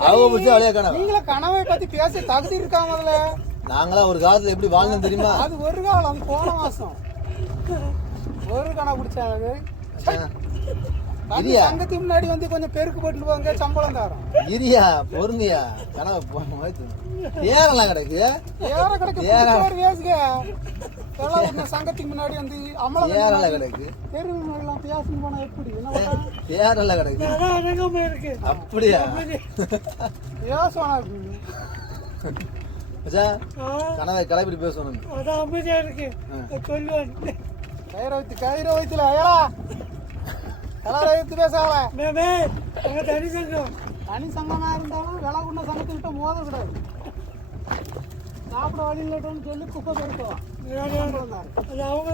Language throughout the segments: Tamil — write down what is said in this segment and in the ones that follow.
அவங்க பிடிச்சா வழியா கனவு நீங்களே கனவை பத்தி பேச தகுதி இருக்கா முதல்ல. நாங்களா ஒரு காலத்துல எப்படி வாழ்ந்தோம் தெரியுமா? அது ஒரு காலம் போன மாசம். ஒரு கணக்கு பிடிச்சாங்க இரியா. சங்கத்துக்கு முன்னாடி வந்து கொஞ்சம் பெருக்கு போட்டு போங்க சம்பளம் தரோம். இரியா பொறுமையா. கனவு. ஏறலாம் கிடக்கு. ஏற கிடக்கு. பேசுங்க சங்கத்துக்கு முன்னாடி வந்து அமலம் ஏறல கிடக்கு. தெரு எல்லாம் பேசணும் போனா எப்படி? ஏறல கிடக்கு. இருக்கு. அப்படியா? பேசுவானா? கனவை கலைப்பிடி பேசணும். அதான் அமைதியா இருக்கு. சொல்லுவான். எல்லாரும் வைத்து பேசாவல மேமே அங்க தனி சங்கம். தனி சங்கமா இருந்தாலும் விலை கொண்ட சங்கத்துக்கிட்ட மோத கூடாது சாப்பிட வழி இல்லட்டோன்னு சொல்லி குப்பை பெருக்குவோம் அது அவங்க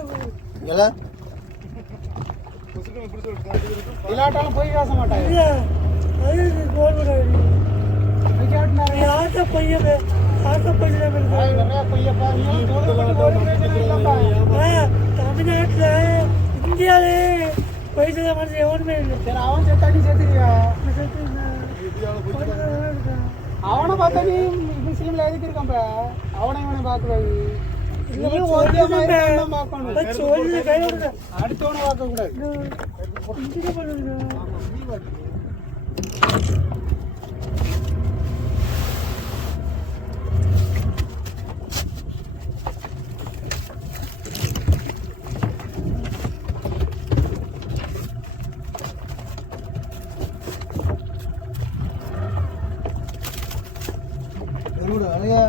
இல்ல. இல்லாட்டாலும் போய் பேச மாட்டாங்க யார்கிட்ட பையன் யார்கிட்ட பையன் தமிழ்நாட்டுல இந்தியாவிலே பைசா மாதிரி எவனுமே இல்லை சரி அவன் செத்தாடி சேர்த்துக்கியா அவனை பார்த்தா நீ முஸ்லீம்ல எதுக்கு இருக்கான்ப்ப அவனை இவனை பார்க்கக்கூடாது நீ அடுத்தவனை பார்க்க கூடாது இந்தியா பண்ணுங்க அழகா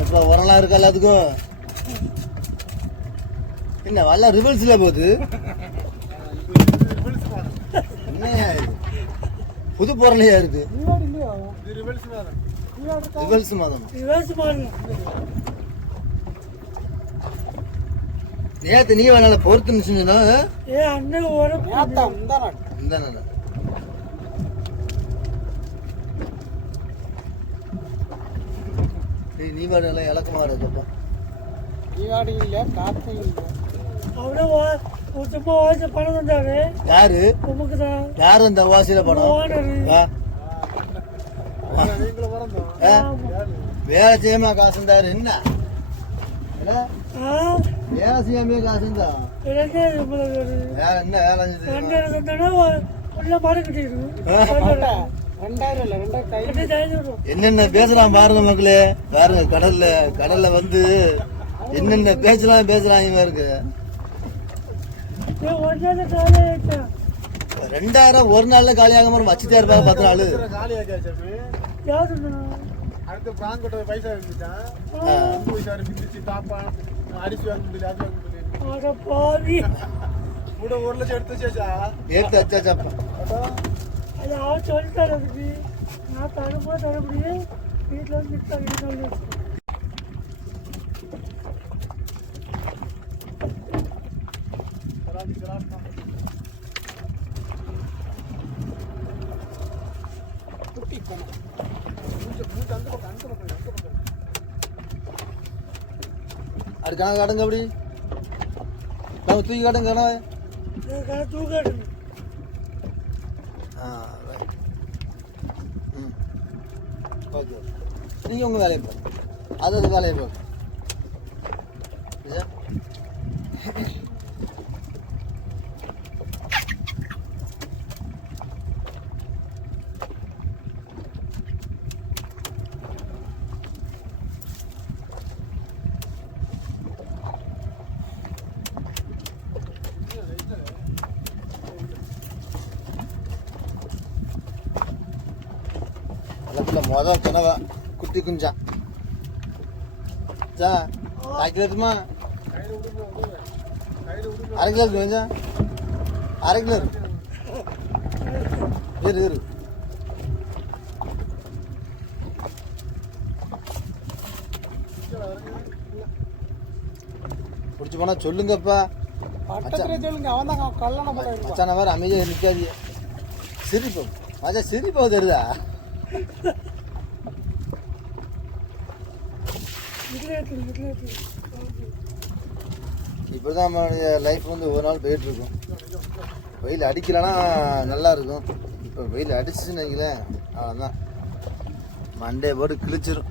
இப்போ உரம்லாம் இருக்கா எல்லாத்துக்கும். என்ன வல்ல ரிவல்ஸ்ல போகுது? என்னையா இது? புது பொருளையா இருக்கு? மதம். ரிவர்ஸ் மாடல் நேத்து நீ வேணால பொறுத்து நிச்சுனா ஏ அண்ணன் உரம் ஏத்தா இந்த நாடு இந்த நாள் டேய் நீ வாடு எல்லாம் இலக்கமா இருக்கப்பா நீவாடு இல்லை இல்லை அவ்வளோ சும்மா வாய்ச்ச பணம் வந்தாரு யாரு? உமக்கு தான் யாரு இந்த வாசியில? ஆ? வேலை செய்யாம காசு இருந்தாரு என்ன? வேலை செய்யாம காசு இருந்தா ஒரு வேலை என்ன வேலை உள்ள மாடு கட்டிடும் என்னென்ன பேசுறான் பாருங்க மக்களே. பாருங்க கடல்ல கடல்ல வந்து என்னென்ன பேசலாம் காலையில் ஆயிடுச்சேன் ரெண்டாயிரம் ஒரு நாள்ல காலியாக மாதிரி வச்சுட்டே இருப்பாங்க பத்து நாள் அடுத்து பிராங்க் கொட்ட பைசா இருந்துச்சான் பைசா இருந்துச்சு தாப்பா அரிசி வாங்க முடியல அது வாங்க முடியல அட பாவி. கூட ஒரு லட்சம் எடுத்து வச்சாச்சா? எடுத்து வச்சாச்சாப்பா அது அவன் சொல்லிட்டாரு அதுக்கு. நான் தர முடியும் வீட்டில் வந்து நிற்காங்க சொல்லி. குட்டி அது கணக்கு காட்டுங்க அப்படி. நம்ம தூக்கி காட்டுங்க கணவை தூக்காட்டு ஆ ம். ஓகே நீங்கள் உங்கள் வேலையை பாருங்க. அது அது வேலையை பாருங்க சரியா? அதுல மொதல் கனவா அரை கிலோ இருக்குமா அரை கிலோ இருக்கு கொஞ்சம் அரை கிலோ இருக்கு இரு இரு. பிடிச்சி போனா சொல்லுங்கப்பா. சொல்லுங்க அவன் தான் கல்யாணம் வேறு அமைதியாக நிற்காதிய சிரிப்பு. மச்சா சிரிப்பு தெரியுதா இதுல எடுத்து இப்படி தான் நம்மளுடைய லைஃப் வந்து ஒரு நாள் போயிட்டு இருக்கும். வெயில் அடிக்கலைன்னா நல்லா இருக்கும். இப்போ வெயில் அடிச்சுன்னு வைங்களேன் அவ்வளோதான் மண்டே போட்டு கிழிச்சிரும்.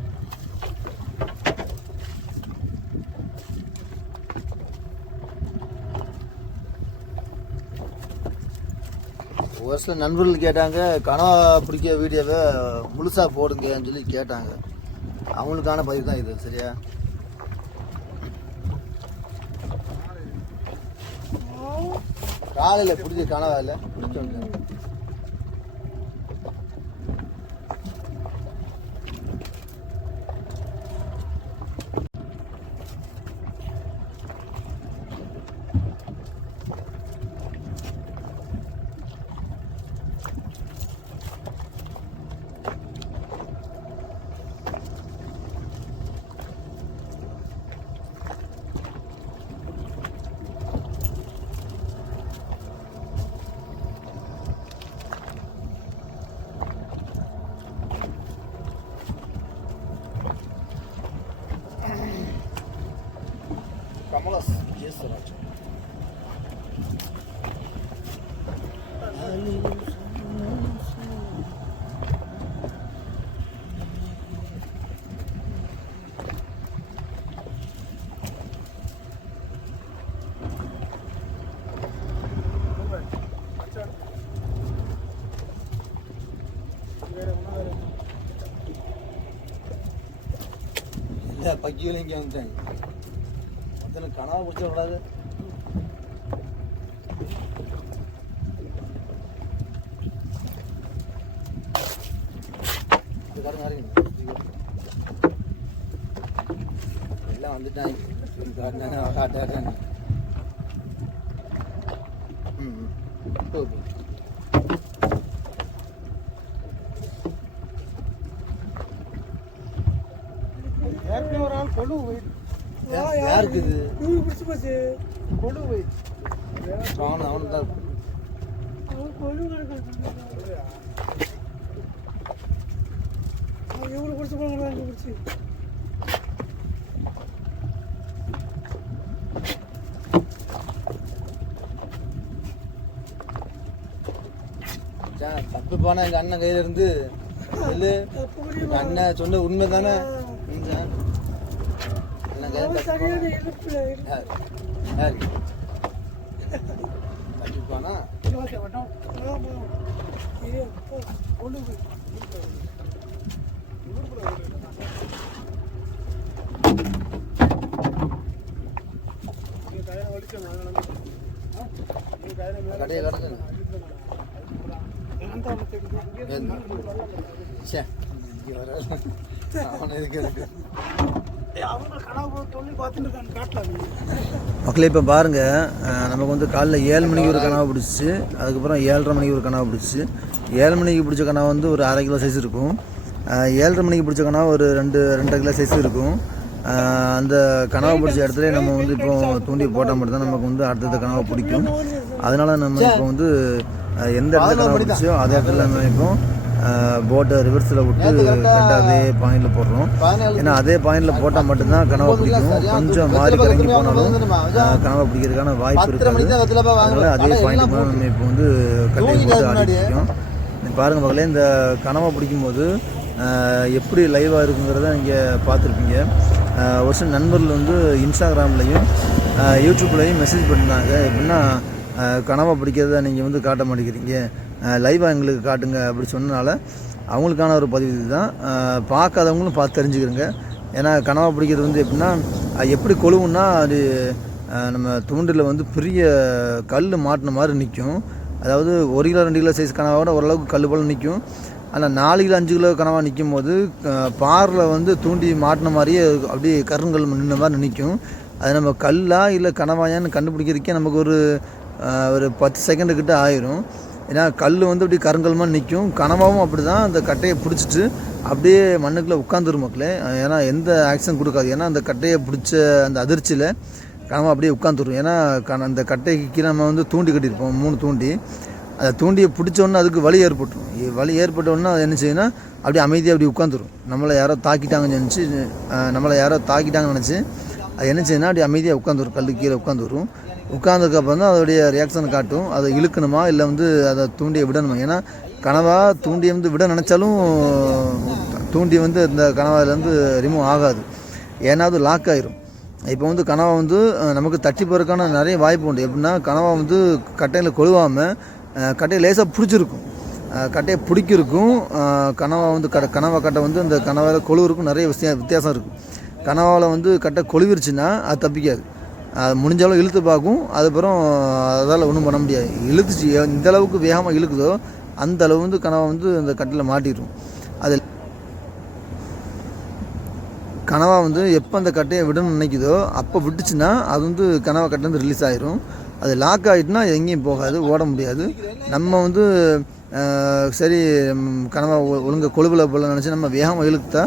ஒரு சில நண்பர்கள் கேட்டாங்க கனவா பிடிக்க வீடியோவை முழுசாக போடுங்கன்னு சொல்லி கேட்டாங்க. அவங்களுக்கான பயிர் தான் இது சரியா? காலையில் பிடிச்சி காணவா இல்லை. பிடிச்ச பக்கியில் இங்கே வந்தேன் அதில் கனவா பிடிச்சக்கூடாது எல்லாம் வந்துட்டாங்க காட்டினாங்க காட்டாட்டாங்க ம் ம். போ, போ. ஏற்கனவே ஒரு ஆள் கொழு போயிட்டு யா- யாருக்கு இது இவங்க பிடிச்சி போச்சு. கொழு போயிட்டு அவனு அவனு தான் அவன் கொழு அவன் பிடிச்சி போங்க இங்கே பிடிச்சி. தப்பு போனா எங்க அண்ணன் கையில இருந்து அண்ணன் சொன்ன உண்மை தானே? நினைக்கிறேன். நீ கயிறை மேல கடையை கடந்து ச்சே, இங்க வர அவனை எதுக்கு இருக்கு மக்களே இப்போ பாருங்கள் நமக்கு வந்து காலைல ஏழு மணிக்கு ஒரு கனவை பிடிச்சி அதுக்கப்புறம் ஏழரை மணிக்கு ஒரு கனவை பிடிச்சி ஏழு மணிக்கு பிடிச்ச கனவு வந்து ஒரு அரை கிலோ சைஸ் இருக்கும். ஏழரை மணிக்கு பிடிச்ச கனவு ஒரு ரெண்டு ரெண்டரை கிலோ சைஸ் இருக்கும். அந்த கனவை பிடிச்ச இடத்துல நம்ம வந்து இப்போ தூண்டி போட்டால் மட்டும்தான் நமக்கு வந்து அடுத்தடுத்த கனவை பிடிக்கும். அதனால நம்ம இப்போ வந்து எந்த இடத்துல கனவு பிடிச்சோ அதே இடத்துல நம்ம இப்போ போட்டை ரிவர்ஸில் விட்டு கரெக்டாக அதே பாயிண்டில் போடுறோம். ஏன்னா அதே பாயிண்டில் போட்டால் மட்டும்தான் கனவை பிடிக்கும். கொஞ்சம் மாறி கறங்கி போனாலும் கனவை பிடிக்கிறதுக்கான வாய்ப்பு இருக்காது. அதனால அதே பாயிண்ட் தான் நம்ம இப்போ வந்து கட்டையை போட்டு ஆடிட்டு இருக்கோம் நீ பாருங்க மக்களே இந்த கனவை பிடிக்கும்போது எப்படி லைவாக இருக்குங்கிறத நீங்கள் பார்த்துருப்பீங்க. ஒரு சில நண்பர்கள் வந்து இன்ஸ்டாகிராம்லையும் யூடியூப்லையும் மெசேஜ் பண்ணிருந்தாங்க. எப்படின்னா கனவை பிடிக்கிறத நீங்கள் வந்து காட்ட மாட்டேங்கிறீங்க. லைவாக எங்களுக்கு காட்டுங்க அப்படி சொன்னனால அவங்களுக்கான ஒரு பதிவு இதுதான். பார்க்காதவங்களும் பார்த்து தெரிஞ்சுக்கிறங்க. ஏன்னா கனவா பிடிக்கிறது வந்து எப்படின்னா அது எப்படி கொழுவுன்னா அது நம்ம தூண்டில் வந்து பெரிய கல் மாட்டின மாதிரி நிற்கும் அதாவது ஒரு கிலோ ரெண்டு கிலோ சைஸ் கனவோட ஓரளவுக்கு கல் போல் நிற்கும் ஆனால் நாலு கிலோ அஞ்சு கிலோ கனவாக நிற்கும் போது பாரில் வந்து தூண்டி மாட்டின மாதிரியே அப்படியே கருங்கல் நின்ன மாதிரி நிற்கும் அது நம்ம கல்லா இல்லை கனவாயான்னு கண்டுபிடிக்கிறதுக்கே நமக்கு ஒரு ஒரு பத்து செகண்டு கிட்ட ஆயிரும். ஏன்னா கல் வந்து அப்படி கருங்கல் நிற்கும் கனவாவும் அப்படி தான் அந்த கட்டையை பிடிச்சிட்டு அப்படியே மண்ணுக்குள்ளே உட்காந்துரும் மக்களே. ஏன்னா எந்த ஆக்ஷன் கொடுக்காது. ஏன்னா அந்த கட்டையை பிடிச்ச அந்த அதிர்ச்சியில் கனவா அப்படியே உட்காந்துரும் ஏன்னா கன அந்த கட்டைக்கு கீழே நம்ம வந்து தூண்டி கட்டியிருப்போம். மூணு தூண்டி. அந்த தூண்டியை பிடிச்சோன்னே அதுக்கு வலி ஏற்பட்டுரும். இ- வலி ஏற்பட்டோன்னே அது என்ன செய்யுன்னா அப்படியே அமைதியாக அப்படி உட்காந்துரும் நம்மளை யாரோ தாக்கிட்டாங்கன்னு நினச்சி நம்மளை யாரோ தாக்கிட்டாங்கன்னு நினச்சி அது என்ன செய்யுன்னா அப்படி அமைதியாக உட்காந்துரும் கல்லு கீழே உட்காந்துரும் உட்காந்ததுக்கப்புறம் தான் அதோடைய ரியாக்ஷன் காட்டும். அதை இழுக்கணுமா? இல்லை வந்து அதை தூண்டியை விடணுமா? ஏன்னா கனவா தூண்டியை வந்து விட நினச்சாலும் தூண்டி வந்து இந்த கனவாலேருந்து ரிமூவ் ஆகாது. ஏன்னா அது லாக் ஆயிரும். இப்போ வந்து கனவா வந்து நமக்கு தட்டி போகிறதுக்கான நிறைய வாய்ப்பு உண்டு. எப்படின்னா கனவா வந்து கட்டையில் கொழுவாமல் கட்டையை லேசாக பிடிச்சிருக்கும். கட்டையை பிடிக்கிருக்கும். கனவா வந்து கட கனவா கட்டை வந்து இந்த கனவாவில் கொழுவுருக்கும் நிறைய விஷயம் வித்தியாசம் இருக்கும் கனவாவில் வந்து கட்டை கொழுவிருச்சுன்னா அது தப்பிக்காது. அது முடிஞ்சளவு இழுத்து பார்க்கும். அதுக்கப்புறம் அதால் ஒன்றும் பண்ண முடியாது. இழுத்துச்சு. இந்த அளவுக்கு வேகமாக இழுக்குதோ அந்த அளவு வந்து கனவை வந்து அந்த கட்டில் மாட்டிடும் அது கனவா வந்து எப்போ அந்த கட்டையை விடணும்னு நினைக்குதோ அப்போ விட்டுச்சுன்னா அது வந்து கனவா கட்டிலேருந்து ரிலீஸ் ஆயிரும். அது லாக் ஆகிட்டுனா எங்கேயும் போகாது ஓட முடியாது. நம்ம வந்து சரி கனவா ஒ- கொழுவில் போல நினச்சி நம்ம வேகமாக இழுத்தா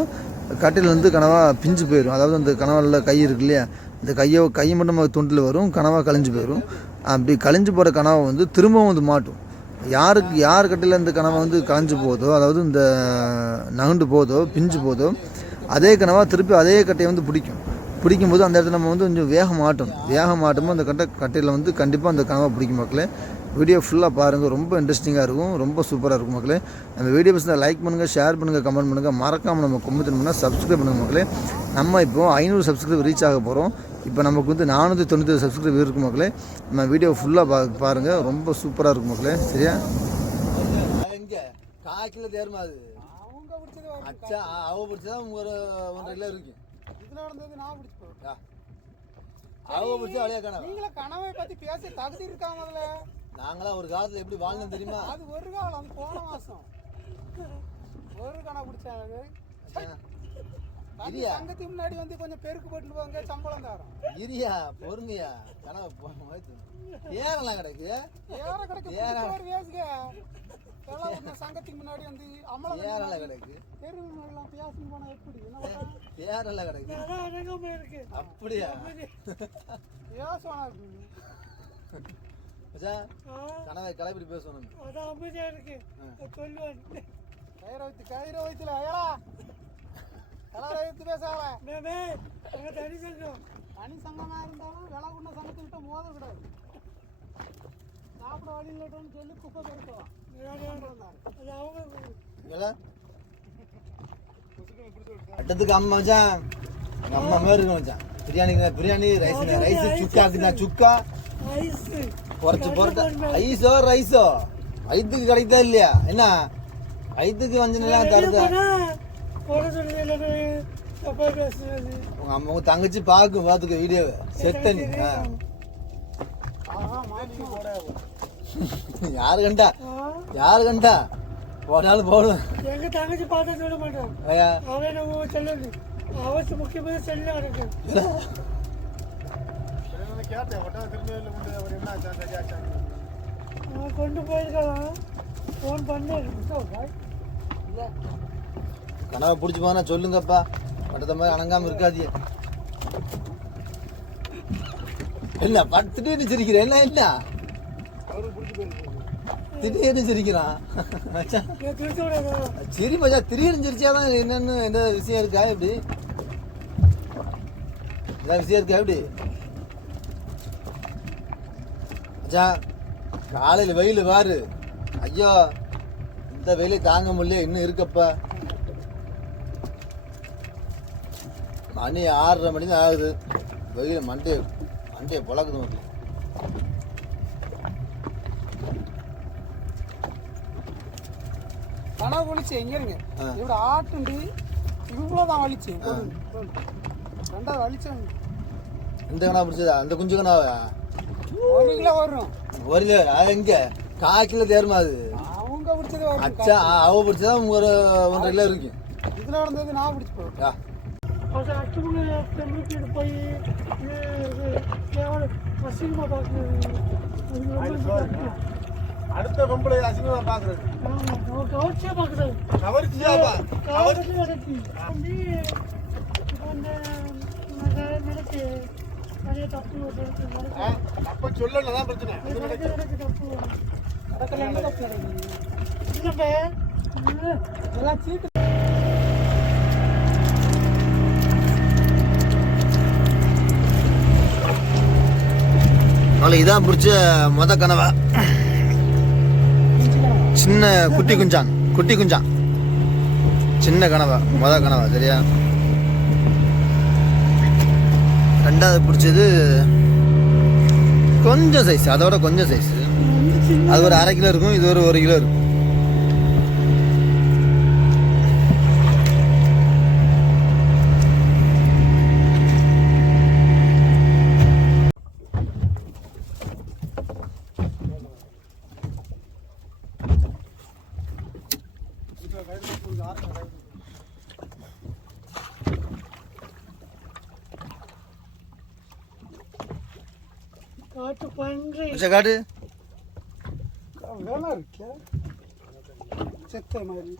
கட்டையில் வந்து கனவா பிஞ்சு போயிடும் அதாவது அந்த கனவாவில் கை இருக்கு இல்லையா இந்த கையை கையை மட்டும் நம்ம துண்டில் வரும் கனவாக கழிஞ்சு போயிடும் அப்படி கழிஞ்சு போகிற கனவை வந்து திரும்பவும் வந்து மாட்டும். யாருக்கு யார் கட்டையில் இந்த கனவை வந்து கலைஞ்சு போதோ அதாவது இந்த நகுண்டு போதோ பிஞ்சு போதோ அதே கனவாக திருப்பி அதே கட்டையை வந்து பிடிக்கும். பிடிக்கும்போது அந்த இடத்துல நம்ம வந்து கொஞ்சம் வேகம் மாட்டணும். வேகம் ஆட்டும்போது அந்த கட்டை கட்டையில் வந்து கண்டிப்பாக அந்த கனவை பிடிக்கும் மக்களே. வீடியோ ஃபுல்லாக பாருங்கள் ரொம்ப இன்ட்ரெஸ்டிங்காக இருக்கும். ரொம்ப சூப்பராக இருக்கும் மக்களே. அந்த வீடியோ பசங்க லைக் பண்ணுங்கள் ஷேர் பண்ணுங்கள் கமெண்ட் பண்ணுங்கள் மறக்காமல் நம்ம கும்பத்தின் பண்ணால் சப்ஸ்கிரைப் பண்ணுங்கள் மக்களே. நம்ம இப்போ ஐநூறு சப்ஸ்கிரைப் ரீச் ஆக போகிறோம் இப்போ நமக்கு வந்து நானூற்றி தொண்ணூற்றி சப்ஸ்கிரைப் இருக்கும் மக்களே. நம்ம வீடியோ ஃபுல்லாக பா பாருங்கள் ரொம்ப சூப்பராக இருக்கும் மக்களே. சரியா? எங்கே? காக்கில் தேர்மா அது? அவங்க பிடிச்சது வரும். அச்சா அவ பிடிச்சதா? ஒரு ஒன்றரை கிலோ இருக்கு. இதுல நடந்தது நான் பிடிச்சு போவேன் அவ பிடிச்சா காணா நீங்களே கனவை? பத்தி பேச தகுதி இருக்கா முதல்ல நாங்களாம் ஒரு காலத்துல எப்படி வாழ்ந்தோம் தெரியுமா? அது ஒரு காலம் போன மாசம். ஒரு கணா பிடிச்சாங்க இரியா. சங்கத்துக்கு முன்னாடி வந்து கொஞ்சம் பெருக்கு போட்டு போங்க சம்பளம் தரோம். இரியா பொறுமையா. கனவு ஏறலாம் கிடக்கு? ஏற கிடக்கு. ஏற. இந்த சங்கத்துக்கு முன்னாடி வந்து அமலம் ஏறல கிடக்கு. தெருவு எல்லாம் பேசணும் போனா எப்படி? ஏறல கிடக்கு. அடங்காம இருக்கு. கனவை கலைப்படி பேசணும் அதான் அமைதியா இருக்கு. சொல்லுவேன். கயிறை வைத்து கயிறை வைத்துல ஏலா கலரை வைத்து பேசாத மேமே அங்க தனி சங்கம். தனி சங்கமா இருந்தாலும் விலை கொண்ட சங்கத்துக்கிட்ட மோத கூடாது. சாப்பிட வழி இல்லட்டோன்னு சொல்லி குப்பை பெருக்கலாம் அது அவங்க அட்டத்துக்கு அம்மா மச்சான். எங்க அம்மா மாதிரி இருக்கு மச்சான் பிரியாணி பிரியாணி ரைஸ் ரைஸ் சுக்காக்குனா சுக்கா. குறைச்சு போறட்ட ஐஸோ ரைஸோ வயிற்றுக்கு கிடைக்குதா இல்லையா என்ன தருதா சொல்லுது எல்லாமே தப்பா பேசுறது உங்க அம்மா உங்க தங்கச்சி பார்க்கும் பார்த்துக்க வீடியோவை செத்த நீ. யாரு கண்டா யாரு கண்டா போனாலும் போடும் எங்க தங்கச்சி பார்த்தா சொல்ல மாட்டான் அவன் நம்ம செல்லு அவசு முக்கியமான செல்ல கேட்டேன் உடனே திருநெல்வேலியில் கொண்டு அவர் என்ன ஆச்சு கொண்டு போயிருக்கலாம். ஃபோன் பண்ணு. கனவை பிடிச்சி போனா சொல்லுங்கப்பா. பட்டத்த மாதிரி அணங்காம இருக்காதீ என்ன பட் திடீர்னு சிரிக்கிற? என்ன என்ன? திடீர்னு சிரிக்கிறான் சரி மச்சா திடீர்னு சிரிச்சாதான் என்னன்னு எந்த விஷயம் இருக்கா எப்படி? ஏதாவது விஷயம் இருக்கா எப்படி? மச்சான் காலையில் வெயில் பாரு. ஐயோ இந்த வெயில தாங்க முடியல இன்னும் இருக்கப்பா. மணி ஆறரை மணி தான் ஆகுது. வெயில் மண்டே மண்டே பொழக்குது மக்கள் கனவு குளிச்சு எங்க இருங்க. இவட ஆட்டுண்டு இவ்வளவுதான் வலிச்சு. ரெண்டாவது வலிச்சவங்க இந்த கணா பிடிச்சதா? அந்த குஞ்சு கணாவா ஒரு கிலோ வரும் ஒரு கிலோ அது எங்க? கால் கிலோ தேருமா அது? அவங்க பிடிச்சது அச்சா அவ பிடிச்சதா ஒரு ஒன்றரை கிலோ இருக்கு. இதுல நடந்தது நான் பிடிச்சு அட்டுமுக பெண்ணுக்கு போய் ரொம்ப கஷ்டம். அடுத்த பொம்பளை அசிங்கமா பாக்குறது கவர்ச்சியா பார்க்குறது. கவர்ச்சியாப்பா காவலுக்கு நடக்கு வந்து அப்ப தான் பிரச்சனை. சீட்டு. அதில் இதான் பிடிச்ச மொத கனவா? சின்ன குட்டி குஞ்சான். குட்டி குஞ்சான். சின்ன கனவா மொத கனவா சரியா? ரெண்டாவது பிடிச்சது கொஞ்சம் சைஸ் அதோட கொஞ்சம் சைஸ் அது ஒரு அரை கிலோ இருக்கும் இது ஒரு ஒரு கிலோ இருக்கும் காட்டு காட்டு வேணா இருக்கே. செத்த மாதிரி.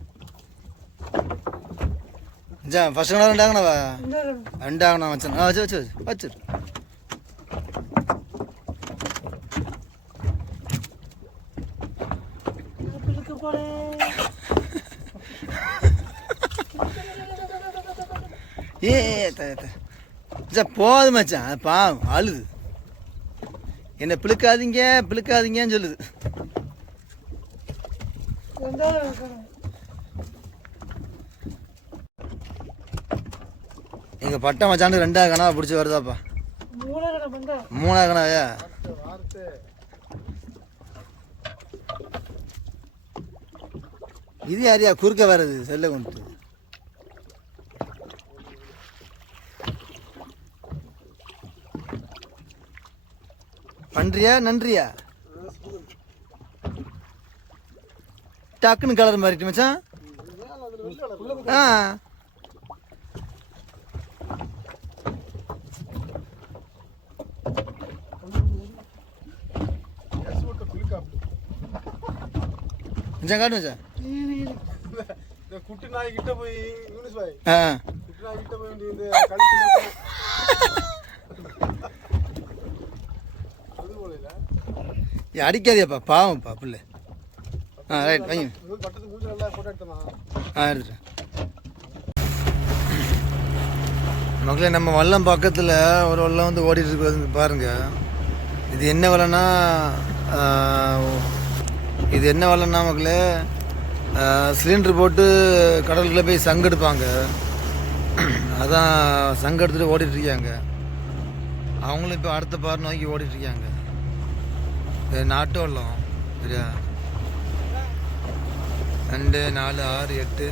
மச்சான் ஃபர்ஸ்ட் கனவா இந்த ரெண்டாகண்ணா மச்சான். ஆ வச்சு வச்சு வச்சு ஏ மச்சான் போதும் மச்சான். அது பாவம். அழுது. என்னை பிழுக்காதீங்க பிழுக்காதீங்கன்னு சொல்லுது. எங்க எங்கள் பட்டை மச்சாண்டு ரெண்டாவது கணா பிடிச்சி வருதாப்பா. மூணா கடை மூணாவது இது யாரியா? குறுக்க வர்றது செல்ல கொண்டு. பண்றியா நன்றியா? டக்குன்னு கலர் மாறிட்டு மச்சான். ஆ. மச்சான் காட்டு மச்சான். குட்டி நாய் கிட்ட போய் யூனிஸ் பாய். குட்டி நாய் கிட்ட போய் இந்த கழுத்து அது போல இல்ல ஏய், அடிக்காதியாப்பா பாவம்ப்பா பிள்ளை. ஆ ரைட் வைங்க ஆ எடுத்துட்டேன் மக்களே நம்ம வல்லம் பக்கத்தில் ஒரு வல்லம் வந்து ஓடிட்டு இருக்கிறது பாருங்க. இது என்ன வலைன்னா இது என்ன வலைன்னா மக்களே சிலிண்டர் போட்டு கடலுக்குள்ளே போய் சங்கு எடுப்பாங்க. அதான் சங்கு எடுத்துட்டு ஓடிட்டு இருக்காங்க. அவங்களும் இப்போ அடுத்த பார் நோக்கி ஓடிட்டு இருக்காங்க இது நாட்டு சரியா? ரெண்டு நாலு ஆறு எட்டு.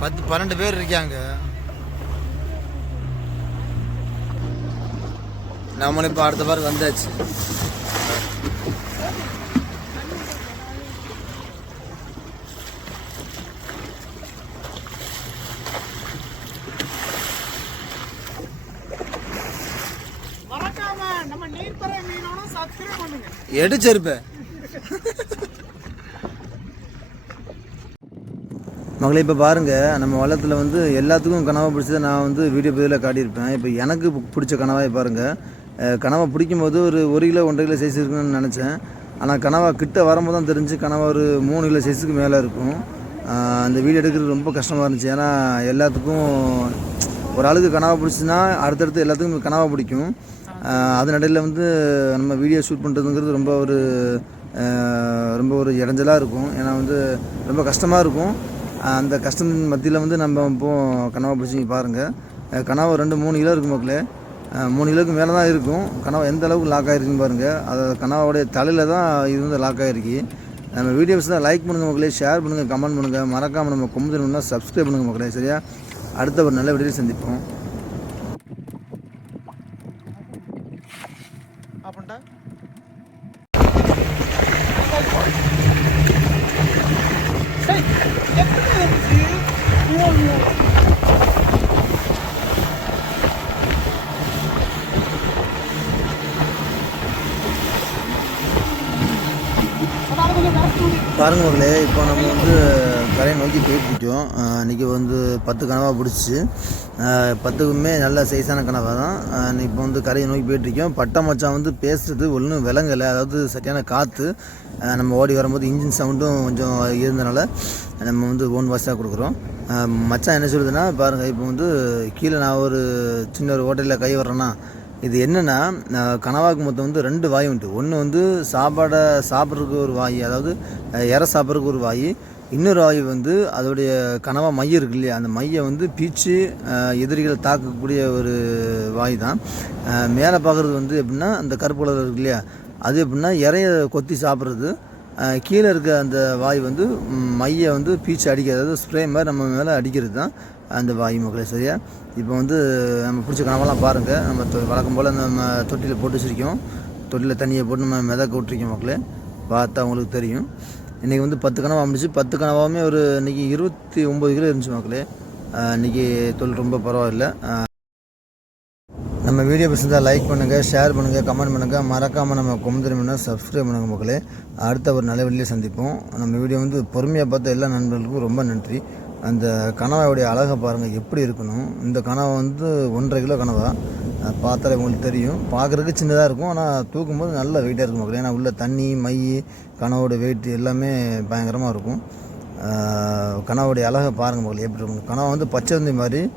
பத்து பன்னெண்டு பேர் இருக்காங்க. நம்மளும் இப்போ அடுத்த பார் வந்தாச்சு மறக்காம நம்ம நீர்ப்பறை மீனோட சப்ஸ்கிரைப் பண்ணுங்க எடுச்சிருப்பேன் மகளே இப்போ பாருங்கள் நம்ம வள்ளத்தில் வந்து எல்லாத்துக்கும் கனவா பிடிச்சதை நான் வந்து வீடியோ பதிவில் காட்டியிருப்பேன். இப்போ எனக்கு பிடிச்ச கனவாய் பாருங்கள் கனவா பிடிக்கும் போது ஒரு ஒரு கிலோ ஒன்றரை கிலோ சைஸ் இருக்குன்னு நினச்சேன். ஆனால் கனவா கிட்ட வரும்போது தான் தெரிஞ்சு கனவா ஒரு மூணு கிலோ சைஸுக்கு மேலே இருக்கும். அந்த வீடியோ எடுக்கிறது ரொம்ப கஷ்டமாக இருந்துச்சு. ஏன்னா எல்லாத்துக்கும் ஒரு ஆளுக்கு கனவா பிடிச்சுன்னா அடுத்தடுத்து எல்லாத்துக்கும் கனவா பிடிக்கும். அதனடையில் வந்து நம்ம வீடியோ ஷூட் பண்ணுறதுங்கிறது ரொம்ப ஒரு ரொம்ப ஒரு இடைஞ்சலாக இருக்கும். ஏன்னா வந்து ரொம்ப கஷ்டமாக இருக்கும். அந்த கஷ்டம் மத்தியில் வந்து நம்ம இப்போ கனவா பிடிச்சி பாருங்கள் கனவா ரெண்டு மூணு கிலோ இருக்கும் மக்களே. மூணு கிலோக்கு மேலே தான் இருக்கும். கனவா எந்த அளவுக்கு லாக் ஆகிருக்குன்னு பாருங்கள் அது கனவாவுடைய தலையில் தான் இது வந்து லாக் ஆகிருக்கு நம்ம வீடியோஸ் தான் லைக் பண்ணுங்கள் மக்களே ஷேர் பண்ணுங்கள் கமெண்ட் பண்ணுங்கள் மறக்காமல் நம்ம கொம்புதணும்னா சப்ஸ்கிரைப் பண்ணுங்கள் மக்களே சரியா? அடுத்த ஒரு நல்ல வீடியோ சந்திப்போம். அப்படின்ட்டா அதாவது கொஞ்சம் கரெக்ட் பாருங்க இப்போ நம்ம வந்து கரையை நோக்கி போயிட்டுருக்கோம். இன்றைக்கி வந்து பத்து கனவாக பிடிச்சி பத்துக்குமே நல்ல சைஸான கனவாக தான். இப்போ வந்து கரையை நோக்கி போயிட்டுருக்கோம். பட்டை மச்சான் வந்து பேசுறது ஒன்றும் விளங்கலை. அதாவது சரியான காற்று நம்ம ஓடி வரும்போது இன்ஜின் சவுண்டும் கொஞ்சம் இருந்தனால நம்ம வந்து ஓன் வாஷாக கொடுக்குறோம். மச்சான் என்ன சொல்லுதுன்னா பாருங்கள் இப்போ வந்து கீழே நான் ஒரு சின்ன ஒரு ஹோட்டலில் கை வர்றேன்னா இது என்னென்னா கனவாக்கு மொத்தம் வந்து ரெண்டு வாய் உண்டு. ஒன்று வந்து சாப்பாடை சாப்பிட்றதுக்கு ஒரு வாய் அதாவது இற இறை சாப்பிட்றதுக்கு ஒரு வாய் இன்னொரு ஆய்வு வந்து அதோடைய கனவா மையம் இருக்கு இல்லையா? அந்த மையை வந்து பீச்சு எதிரிகளை தாக்கக்கூடிய ஒரு வாய் தான் மேலே பார்க்குறது வந்து எப்படின்னா அந்த கருப்பு கலர் இருக்கு இல்லையா? அது எப்படின்னா இறைய கொத்தி சாப்பிட்றது. கீழே இருக்க அந்த வாய் வந்து மையை வந்து பீச்சு அடிக்கிறது. அதாவது ஸ்ப்ரே மாதிரி நம்ம மேலே அடிக்கிறது தான் அந்த வாய் மக்களை சரியா? இப்போ வந்து நம்ம பிடிச்ச கனவெல்லாம் பாருங்கள் நம்ம தொ- வழக்கம் போல் நம்ம தொட்டியில் போட்டு வச்சிருக்கோம். தொட்டியில் தண்ணியை போட்டு நம்ம மிதக்க விட்டுருக்கோம் மக்களே. பார்த்தா அவங்களுக்கு தெரியும். இன்றைக்கி வந்து பத்து கனவா முடிச்சு பத்து கனவாவுமே ஒரு இன்றைக்கி இருபத்தி ஒம்பது கிலோ இருந்துச்சு மக்களே. இன்றைக்கி தொழில் ரொம்ப பரவாயில்ல. நம்ம வீடியோ பிடிச்சிருந்தா லைக் பண்ணுங்கள் ஷேர் பண்ணுங்கள் கமெண்ட் பண்ணுங்கள் மறக்காமல் நம்ம கொம்புதிரம்னா சப்ஸ்கிரைப் பண்ணுங்கள் மக்களே. அடுத்த ஒரு நல்ல வெளியே சந்திப்போம். நம்ம வீடியோ வந்து பொறுமையாக பார்த்த எல்லா நண்பர்களுக்கும் ரொம்ப நன்றி. அந்த கனவாவுடைய அழகை பாருங்கள் எப்படி இருக்கணும். இந்த கனவா வந்து ஒன்றரை கிலோ கனவா. பார்த்தாலே உங்களுக்கு தெரியும். பார்க்குறதுக்கு சின்னதாக இருக்கும் ஆனால் தூக்கும்போது நல்ல வெயிட்டாக இருக்கும் மக்களே. ஏன்னா உள்ள தண்ணி மை கனவோட வெயிட் எல்லாமே பயங்கரமாக இருக்கும். அஹ் கனவுடைய அழகை பாருங்கள் மக்கள் எப்படி இருக்கும். கனவு வந்து பச்சை வந்து மாதிரி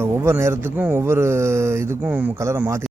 ஒவ்வொரு நேரத்துக்கும் ஒவ்வொரு இதுக்கும் கலரை மாற்றி